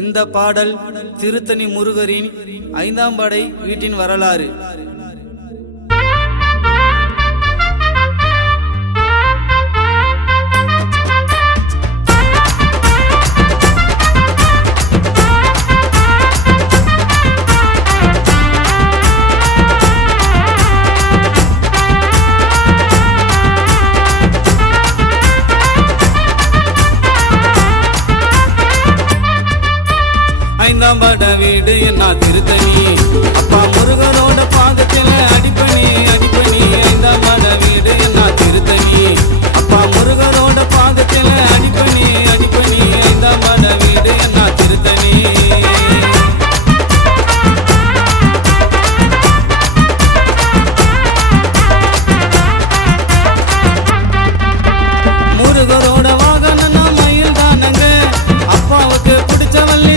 இந்த பாடல் திருத்தணி முருகரின் 5ஆம் படை வீட்டின் வரலாறு. பட வீடு என்ன திருத்தணி, அப்பா முருகனோட பாதத்தில அடிப்பணி அடிப்பணி. 5ஆம் பட வீடு என்ன திருத்தணி, அப்பா முருகனோட பாதத்தில அடிப்பணி அடிப்பணி. 5ஆம் பட வீடு என்ன திருத்தணி. முருகரோட வாகனம் மயில் தானங்க, அப்பாவுக்கு பிடிச்ச வள்ளி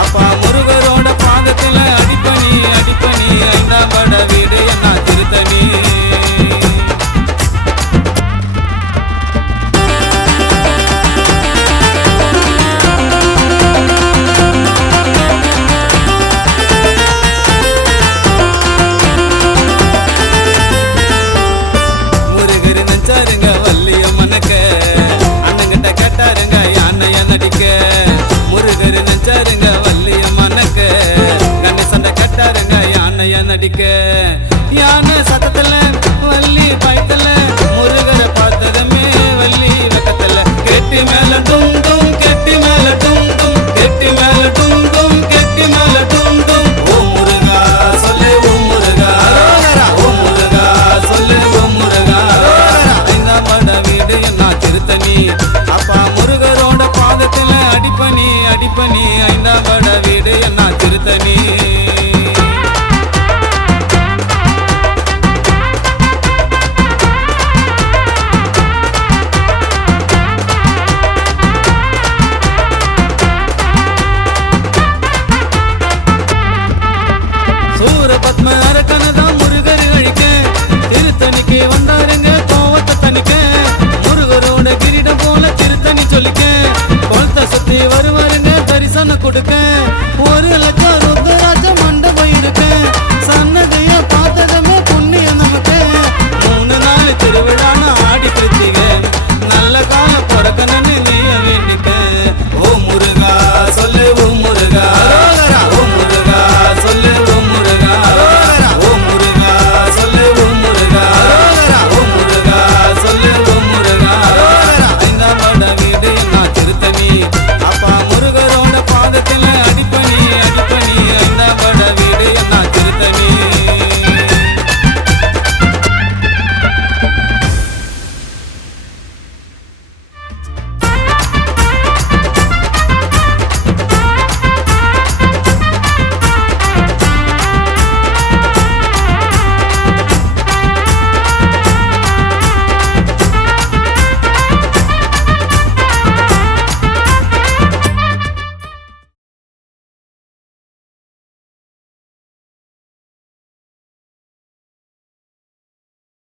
அப்பா முருகரோட பாதத்துல அடிப்பணி அடிப்பணி. 5ஆம் பட வீடு என்ன திருத்தணி. முருகர் நினைச்சாருங்க வள்ளிய மனக்க, அண்ணங்கிட்ட கேட்டாருங்க யானைய நடிக்க. முருகர் நெஞ்சாருங்க வள்ளிய மனக்க, கணேசண்ட கட்டாருங்க யானைய நடிக்க. யானை சத்தத்துல வள்ளி பயத்துல, முருகரை பார்த்ததுமே வள்ளி வெக்கத்துல. கெட்டி மேல டும் டும் கெட்டி மேல டும் டும் கெட்டி மேல டும் டும் கெட்டி மேல டும் டும். ஓ முருகா சொல்லு ஓ முருகா, ஓ முருகா சொல்லு ஓ முருகா. 5ஆம் பட வீடு என்ன திருத்தணி, அப்பா முருகரோட பாதத்துல அடிப்பணி அடிப்பணி. 5ஆம் பட வீடு என்ன திருத்தணி. சூரபத்ம அரக்கனதான் முருகர் அழிக்க, திருத்தணிக்கு வந்தாருங்க கோவத்தை தணிக்க. முருகரோட கிரீடம் போல திருத்தணி சொல்லிக்க, குளத்தை சுத்தி வருவாருங்க தரிசனம் கொடுக்க. 1 லட்சம்